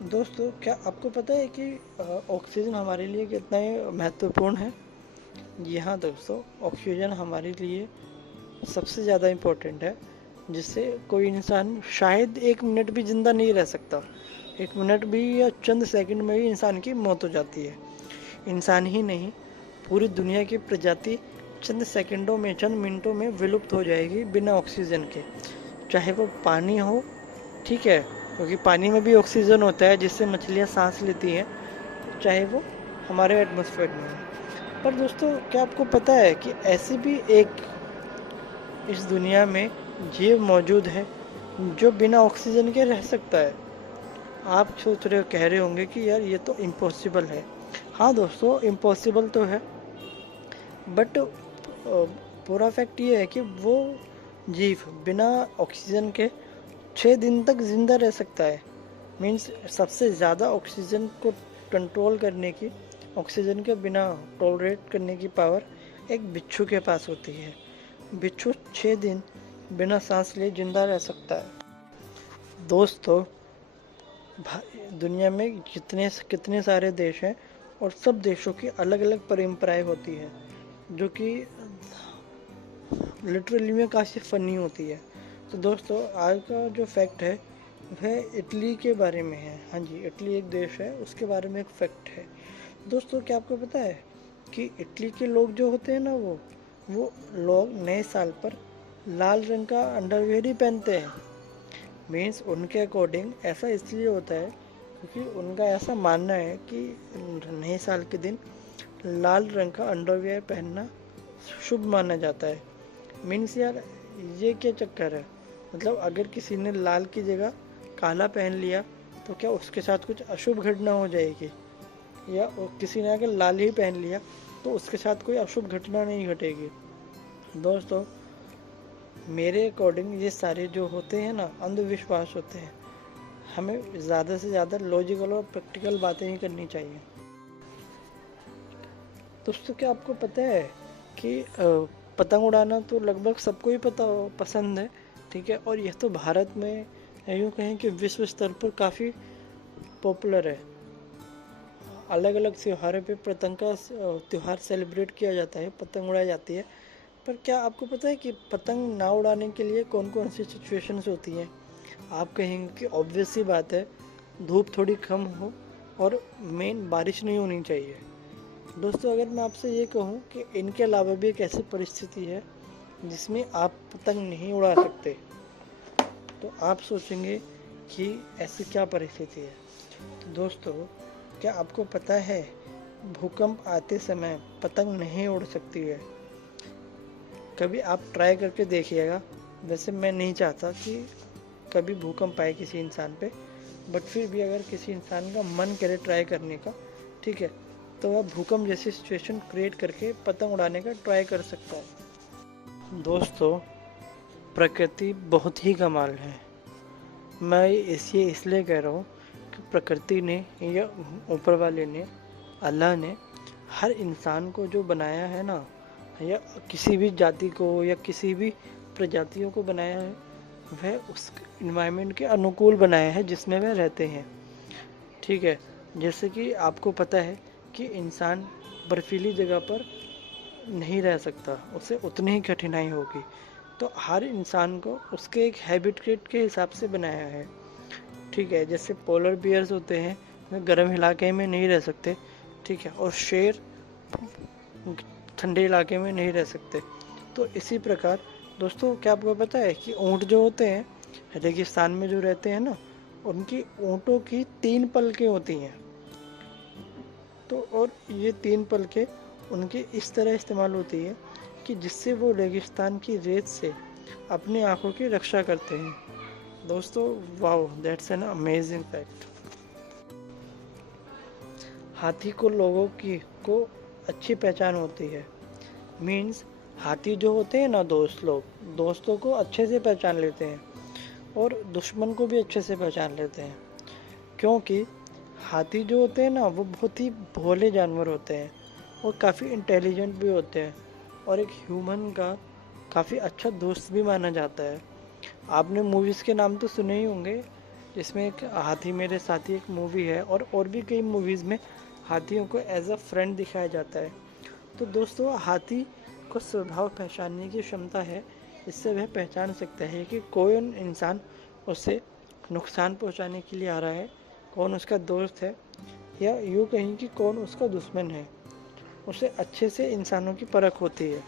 दोस्तों, क्या आपको पता है कि ऑक्सीजन हमारे लिए कितना ही महत्वपूर्ण है? जी हाँ दोस्तों, ऑक्सीजन हमारे लिए सबसे ज़्यादा इम्पोर्टेंट है, जिससे कोई इंसान शायद 1 मिनट भी ज़िंदा नहीं रह सकता। 1 मिनट भी या चंद सेकंड में ही इंसान की मौत हो जाती है। इंसान ही नहीं, पूरी दुनिया की प्रजाति चंद सेकंडों में, चंद मिनटों में विलुप्त हो जाएगी बिना ऑक्सीजन के। चाहे वो पानी हो, ठीक है, क्योंकि पानी में भी ऑक्सीजन होता है जिससे मछलियाँ सांस लेती हैं, चाहे वो हमारे एटमॉस्फेयर में हो। पर दोस्तों, क्या आपको पता है कि ऐसी भी एक इस दुनिया में जीव मौजूद है जो बिना ऑक्सीजन के रह सकता है? आप सोच रहे हो, कह रहे होंगे कि यार ये तो इम्पॉसिबल है। हाँ दोस्तों, इम्पॉसिबल तो है, बट पूरा फैक्ट ये है कि वो जीव बिना ऑक्सीजन के 6 दिन तक जिंदा रह सकता है। मीन्स सबसे ज़्यादा ऑक्सीजन को कंट्रोल करने की, ऑक्सीजन के बिना टॉलरेट करने की पावर एक बिच्छू के पास होती है। बिच्छू 6 दिन बिना सांस लिए जिंदा रह सकता है। दोस्तों, दुनिया में जितने कितने सारे देश हैं और सब देशों की अलग अलग परंपराएं होती हैं, जो कि लिटरली में काफ़ी फ़नी होती है। तो दोस्तों, आज का जो फैक्ट है वह इटली के बारे में है। हाँ जी, इटली एक देश है, उसके बारे में एक फैक्ट है। दोस्तों, क्या आपको पता है कि इटली के लोग जो होते हैं ना, वो लोग नए साल पर लाल रंग का अंडरवेयर ही पहनते हैं। मीन्स उनके अकॉर्डिंग ऐसा इसलिए होता है क्योंकि उनका ऐसा मानना है कि नए साल के दिन लाल रंग का अंडरवेयर पहनना शुभ माना जाता है। मीन्स यार, ये क्या चक्कर है? मतलब अगर किसी ने लाल की जगह काला पहन लिया तो क्या उसके साथ कुछ अशुभ घटना हो जाएगी? या किसी ने अगर लाल ही पहन लिया तो उसके साथ कोई अशुभ घटना नहीं घटेगी? दोस्तों, मेरे अकॉर्डिंग ये सारे जो होते हैं ना, अंधविश्वास होते हैं। हमें ज़्यादा से ज़्यादा लॉजिकल और प्रैक्टिकल बातें ही करनी चाहिए। दोस्तों, क्या आपको पता है कि पतंग उड़ाना तो लगभग सबको ही पसंद है, ठीक है, और यह तो भारत में यूँ कहें कि विश्व स्तर पर काफ़ी पॉपुलर है। अलग अलग त्योहारों पे पतंग का त्यौहार सेलिब्रेट किया जाता है, पतंग उड़ाई जाती है। पर क्या आपको पता है कि पतंग ना उड़ाने के लिए कौन कौन सी सिचुएशंस होती हैं? आप कहेंगे कि ऑब्वियस सी बात है, धूप थोड़ी कम हो और मेन बारिश नहीं होनी चाहिए। दोस्तों, अगर मैं आपसे ये कहूँ कि इनके अलावा भी एक ऐसी परिस्थिति है जिसमें आप पतंग नहीं उड़ा सकते, तो आप सोचेंगे कि ऐसी क्या परिस्थिति है। तो दोस्तों, क्या आपको पता है भूकंप आते समय पतंग नहीं उड़ सकती है? कभी आप ट्राई करके देखिएगा। वैसे मैं नहीं चाहता कि कभी भूकंप आए किसी इंसान पे, बट फिर भी अगर किसी इंसान का मन करे ट्राई करने का, ठीक है, तो वह भूकंप जैसी सिचुएशन क्रिएट करके पतंग उड़ाने का ट्राई कर सकता है। दोस्तों, प्रकृति बहुत ही कमाल है। मैं इसलिए कह रहा हूँ कि प्रकृति ने या ऊपर वाले ने, अल्लाह ने हर इंसान को जो बनाया है ना, या किसी भी जाति को या किसी भी प्रजातियों को बनाया है, वह उस इन्वायरमेंट के अनुकूल बनाया है जिसमें वह रहते हैं, ठीक है। जैसे कि आपको पता है कि इंसान बर्फीली जगह पर नहीं रह सकता, उसे उतनी ही कठिनाई होगी। तो हर इंसान को उसके एक हैबिटेट के हिसाब से बनाया है, ठीक है। जैसे पोलर बियर्स होते हैं, वे गर्म इलाके में नहीं रह सकते, ठीक है, और शेर ठंडे इलाके में नहीं रह सकते। तो इसी प्रकार दोस्तों, क्या आपको पता है कि ऊँट जो होते हैं रेगिस्तान में जो रहते हैं ना, उनकी ऊँटों की 3 पलकें होती हैं। तो और ये 3 पलकें उनकी इस तरह इस्तेमाल होती है कि जिससे वो रेगिस्तान की रेत से अपनी आँखों की रक्षा करते हैं। दोस्तों, wow, that's an amazing fact. हाथी को लोगों की को अच्छी पहचान होती है। मीन्स हाथी जो होते हैं ना, दोस्तों को अच्छे से पहचान लेते हैं और दुश्मन को भी अच्छे से पहचान लेते हैं, क्योंकि हाथी जो होते हैं ना, वो बहुत ही भोले जानवर होते हैं और काफ़ी इंटेलिजेंट भी होते हैं और एक ह्यूमन का काफ़ी अच्छा दोस्त भी माना जाता है। आपने मूवीज़ के नाम तो सुने ही होंगे, जिसमें एक हाथी मेरे साथी एक मूवी है, और भी कई मूवीज़ में हाथियों को एज अ फ्रेंड दिखाया जाता है। तो दोस्तों, हाथी को स्वभाव पहचानने की क्षमता है। इससे वह पहचान सकता है कि कौन इंसान उसे नुकसान पहुंचाने के लिए आ रहा है, कौन उसका दोस्त है, या यूँ कहीं कि कौन उसका दुश्मन है। उसे अच्छे से इंसानों की परख होती है।